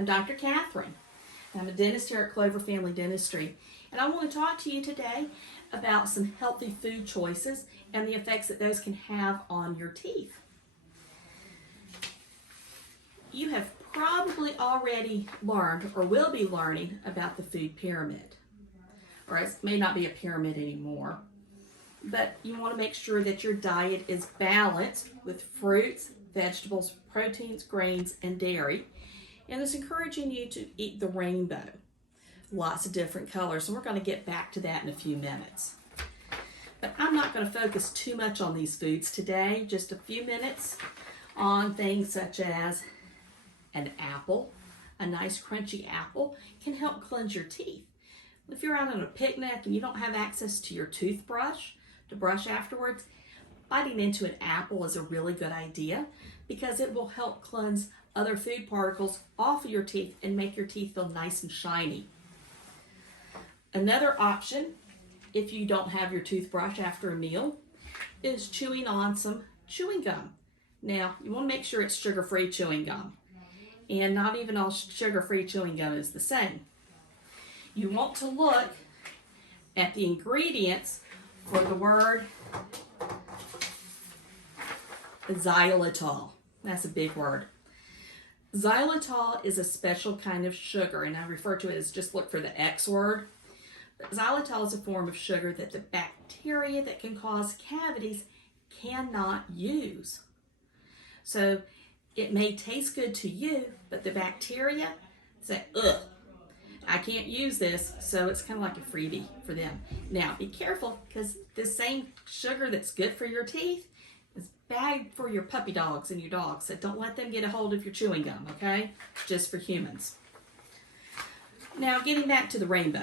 I'm Dr. Catherine. I'm a dentist here at Clover Family Dentistry, and I want to talk to you today about some healthy food choices and the effects that those can have on your teeth. You have probably already learned or will be learning about the food pyramid, or it may not be a pyramid anymore, but you want to make sure that your diet is balanced with fruits, vegetables, proteins, grains, and dairy. And it's encouraging you to eat the rainbow. Lots of different colors, and we're going to get back to that in a few minutes. But I'm not going to focus too much on these foods today, just a few minutes on things such as an apple. A nice crunchy apple can help cleanse your teeth. If you're out on a picnic and you don't have access to your toothbrush to brush afterwards, biting into an apple is a really good idea because it will help cleanse other food particles off of your teeth and make your teeth feel nice and shiny. Another option, if you don't have your toothbrush after a meal, is chewing on some chewing gum. Now, you want to make sure it's sugar-free chewing gum. And not even all sugar-free chewing gum is the same. You want to look at the ingredients for the word xylitol. That's a big word. Xylitol is a special kind of sugar, and I refer to it as just look for the X word. But xylitol is a form of sugar that the bacteria that can cause cavities cannot use. So it may taste good to you, but the bacteria say, ugh, I can't use this, so it's kind of like a freebie for them. Now, be careful, because this same sugar that's good for your teeth is bad for your puppy dogs and your dogs, so don't let them get a hold of your chewing gum, okay? It's just for humans. Now, getting back to the rainbow.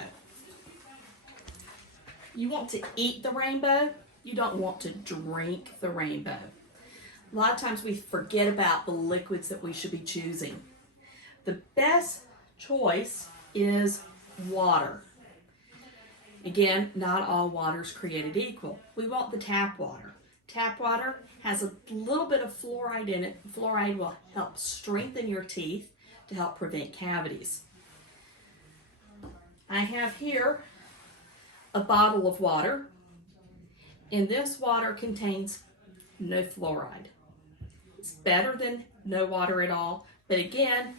You want to eat the rainbow, you don't want to drink the rainbow. A lot of times we forget about the liquids that we should be choosing. The best choice is water. Again, not all water is created equal. We want the tap water. Tap water has a little bit of fluoride in it. Fluoride will help strengthen your teeth to help prevent cavities. I have here a bottle of water, and this water contains no fluoride. It's better than no water at all, but again,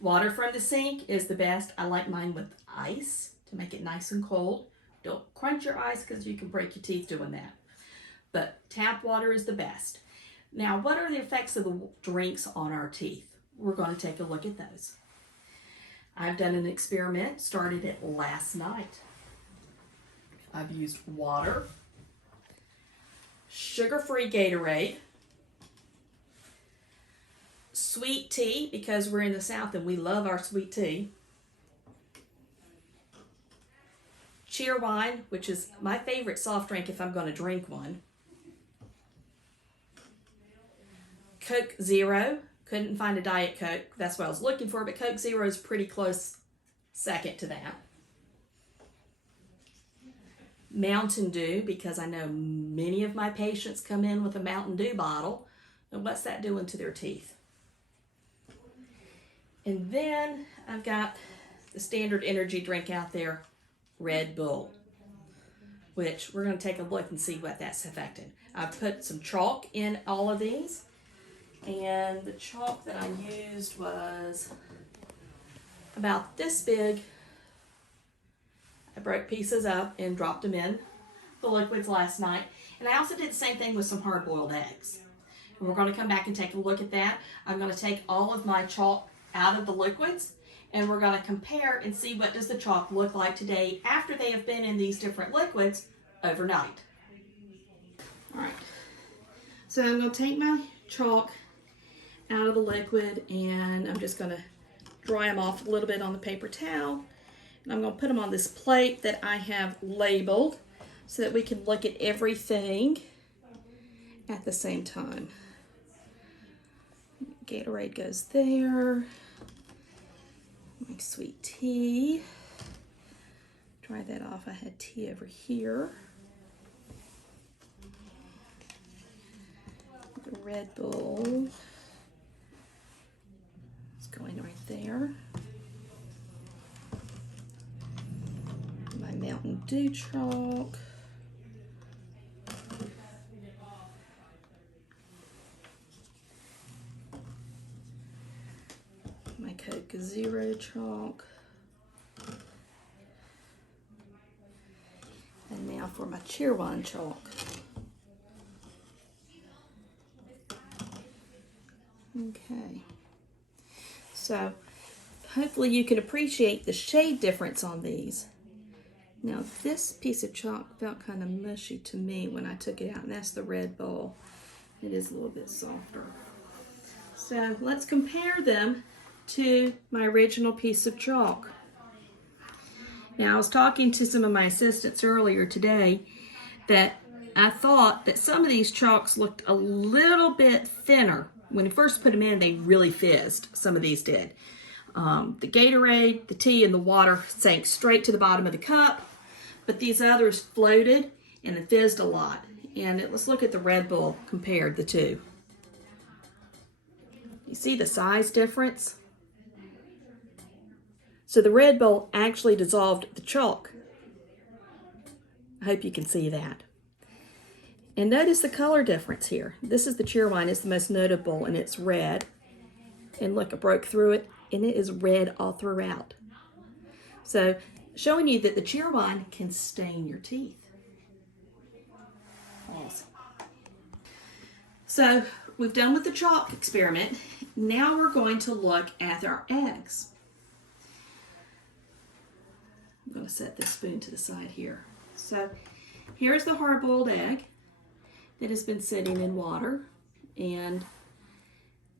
water from the sink is the best. I like mine with ice to make it nice and cold. Don't crunch your ice because you can break your teeth doing that. But tap water is the best. Now, what are the effects of the drinks on our teeth? We're going to take a look at those. I've done an experiment, started it last night. I've used water, sugar-free Gatorade, sweet tea, because we're in the South and we love our sweet tea, Cheerwine, which is my favorite soft drink if I'm going to drink one, Coke Zero. Couldn't find a Diet Coke. That's what I was looking for, but Coke Zero is pretty close second to that. Mountain Dew, because I know many of my patients come in with a Mountain Dew bottle, and what's that doing to their teeth? And then I've got the standard energy drink out there, Red Bull, which we're going to take a look and see what that's affecting. I've put some chalk in all of these, and the chalk that I used was about this big. I broke pieces up and dropped them in the liquids last night. And I also did the same thing with some hard-boiled eggs. And we're going to come back and take a look at that. I'm going to take all of my chalk out of the liquids, and we're going to compare and see what does the chalk look like today after they have been in these different liquids overnight. All right. So I'm going to take my chalk out of the liquid, and I'm just going to dry them off a little bit on the paper towel. And I'm going to put them on this plate that I have labeled so that we can look at everything at the same time. Gatorade goes there. My sweet tea. Dry that off. I had tea over here. The Red Bull. Dew chalk. My Coke Zero chalk. And now for my Cheerwine chalk. Okay. So hopefully you can appreciate the shade difference on these. Now this piece of chalk felt kind of mushy to me when I took it out, and that's the Red Bull. It is a little bit softer. So let's compare them to my original piece of chalk. Now I was talking to some of my assistants earlier today that I thought that some of these chalks looked a little bit thinner. When you first put them in, they really fizzed. Some of these did. The Gatorade, the tea, and the water sank straight to the bottom of the cup, but these others floated and it fizzed a lot. And let's look at the Red Bull compared the two. You see the size difference? So the Red Bull actually dissolved the chalk. I hope you can see that. And notice the color difference here. This is the Cheerwine, it's the most notable, and it's red. And look, I broke through it, and it is red all throughout. So, showing you that the Cheerwine can stain your teeth. Awesome. So, we've done with the chalk experiment. Now we're going to look at our eggs. I'm going to set this spoon to the side here. So, here's the hard-boiled egg that has been sitting in water and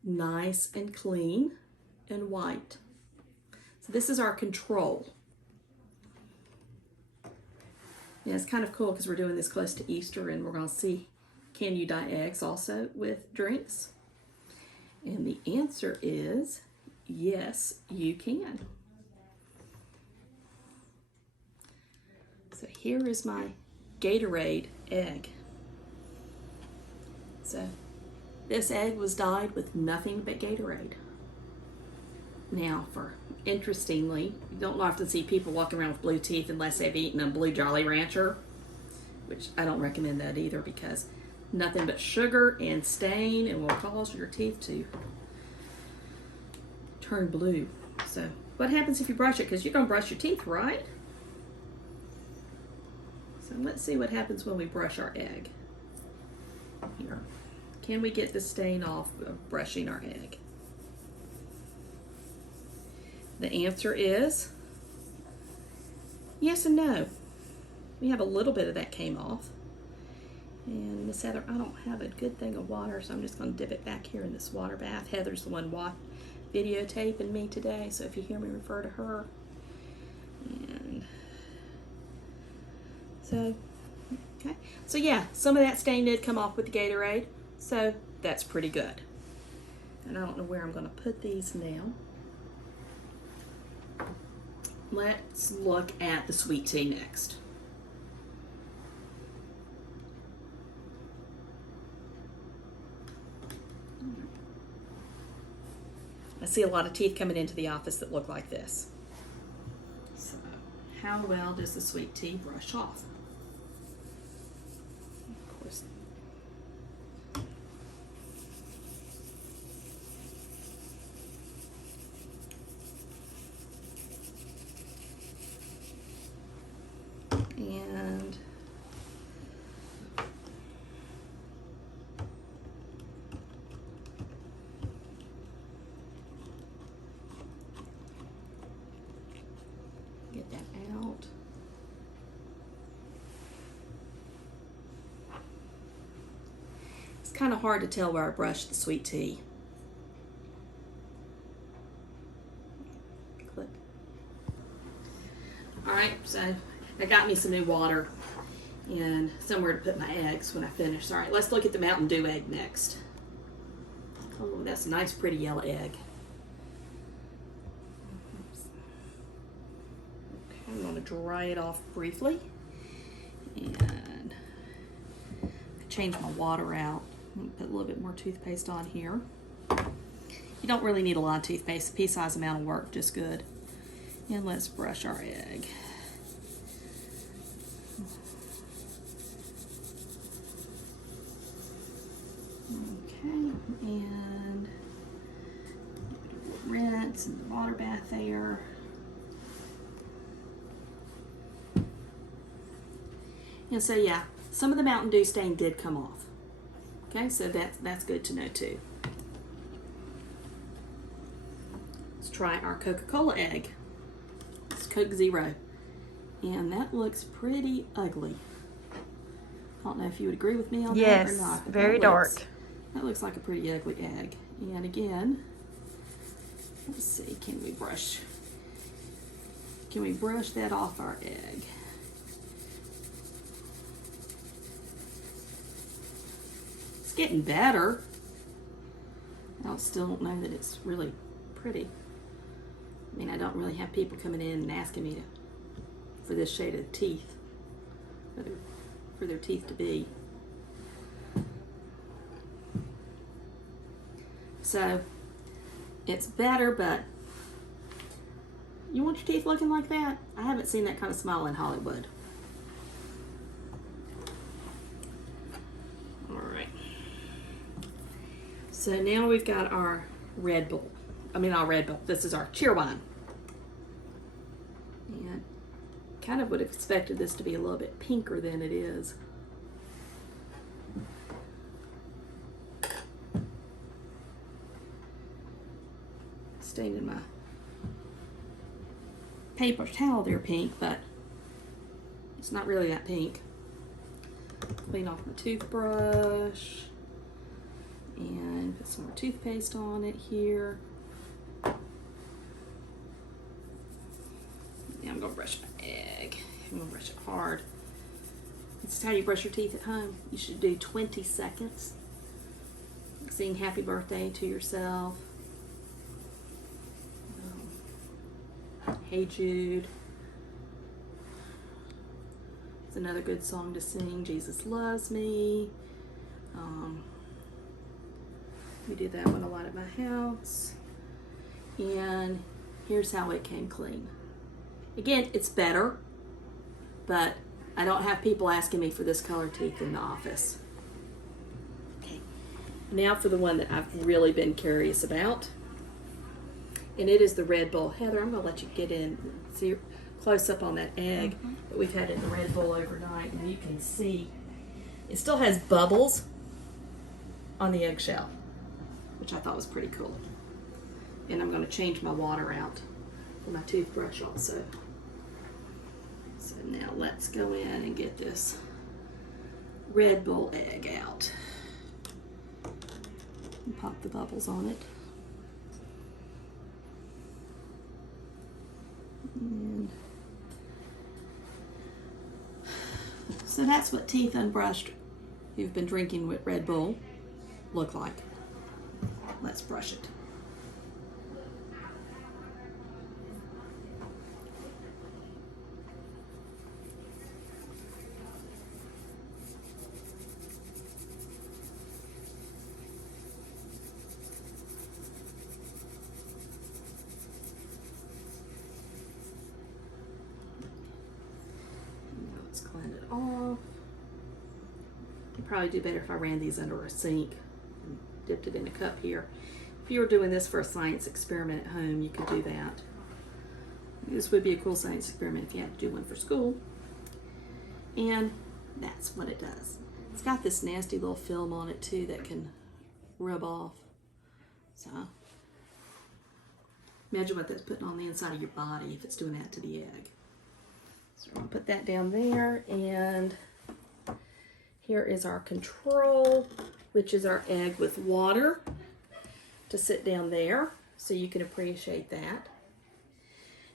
nice and clean and white. So this is our control. Yeah, it's kind of cool because we're doing this close to Easter, and we're going to see, can you dye eggs also with drinks? And the answer is yes, you can. So here is my Gatorade egg. So this egg was dyed with nothing but Gatorade. Now, interestingly, you don't often see people walking around with blue teeth unless they've eaten a blue Jolly Rancher, which I don't recommend that either, because nothing but sugar and stain and will cause your teeth to turn blue. So what happens if you brush it? Because you're going to brush your teeth, right? So let's see what happens when we brush our egg. Here. Can we get the stain off of brushing our egg? The answer is yes and no. We have a little bit of that came off. And Miss Heather, I don't have a good thing of water, so I'm just going to dip it back here in this water bath. Heather's the one videotaping me today, so if you hear me refer to her. And so, okay. So yeah, some of that stain did come off with the Gatorade, so that's pretty good. And I don't know where I'm going to put these now. Let's look at the sweet tea next. I see a lot of teeth coming into the office that look like this. So, how well does the sweet tea brush off? Of course. And get that out. It's kind of hard to tell where I brushed the sweet tea. Click. All right, so I got me some new water and somewhere to put my eggs when I finish. All right, let's look at the Mountain Dew egg next. Oh, that's a nice, pretty yellow egg. Okay, I'm going to dry it off briefly. And change my water out. I'm going to put a little bit more toothpaste on here. You don't really need a lot of toothpaste. A pea-sized amount will work just good. And let's brush our egg. some water bath there. And so yeah, some of the Mountain Dew stain did come off. Okay, so that's good to know too. Let's try our Coca-Cola egg. It's Coke Zero. And that looks pretty ugly. I don't know if you would agree with me on that or not. Yes, very dark. That looks like a pretty ugly egg. And again, let's see, can we brush that off our egg? It's getting better. I still don't know that it's really pretty. I mean, I don't really have people coming in and asking me for this shade of teeth, for their teeth to be. So it's better, but you want your teeth looking like that? I haven't seen that kind of smile in Hollywood. All right. So now we've got our Red Bull. I mean, not Red Bull. This is our Cheerwine. And kind of would have expected this to be a little bit pinker than it is. Staining my paper towel there pink, but it's not really that pink. Clean off my toothbrush and put some more toothpaste on it here. Yeah, I'm gonna brush my egg. I'm gonna brush it hard. This is how you brush your teeth at home. You should do 20 seconds. Sing happy birthday to yourself. Hey Jude. It's another good song to sing. Jesus Loves Me. We do that one a lot at my house. And here's how it came clean. Again, it's better, but I don't have people asking me for this color teeth in the office. Okay. Now for the one that I've really been curious about. And it is the Red Bull. Heather, I'm going to let you get in, see close up on that egg that we've had in the Red Bull overnight. And you can see it still has bubbles on the eggshell, which I thought was pretty cool. And I'm going to change my water out with my toothbrush also. So now let's go in and get this Red Bull egg out. And pop the bubbles on it. And so that's what teeth unbrushed who've been drinking with Red Bull look like. Let's brush it. Clean it off. I'd probably do better if I ran these under a sink and dipped it in a cup here. If you were doing this for a science experiment at home, you could do that. This would be a cool science experiment if you had to do one for school. And that's what it does. It's got this nasty little film on it too that can rub off. So imagine what that's putting on the inside of your body if it's doing that to the egg. So we're going to put that down there, and here is our control, which is our egg with water to sit down there so you can appreciate that.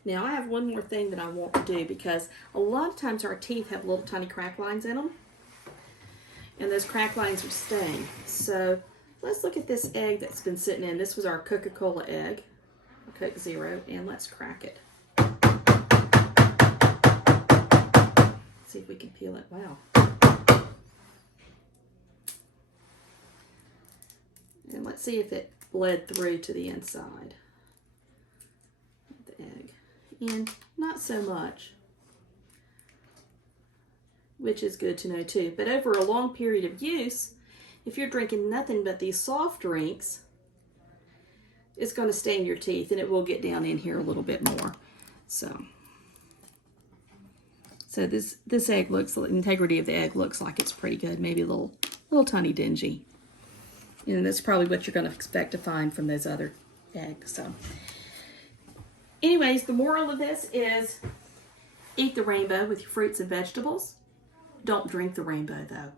Now I have one more thing that I want to do, because a lot of times our teeth have little tiny crack lines in them, and those crack lines are staying. So let's look at this egg that's been sitting in. This was our Coca-Cola egg, Coke Zero, and let's crack it. See if we can peel it. Wow. And let's see if it bled through to the inside of the egg. And not so much, which is good to know too. But over a long period of use, if you're drinking nothing but these soft drinks, it's going to stain your teeth, and it will get down in here a little bit more. So this egg looks, the integrity of the egg looks like it's pretty good. Maybe a little tiny dingy. And that's probably what you're going to expect to find from those other eggs. So anyways, the moral of this is eat the rainbow with your fruits and vegetables. Don't drink the rainbow though.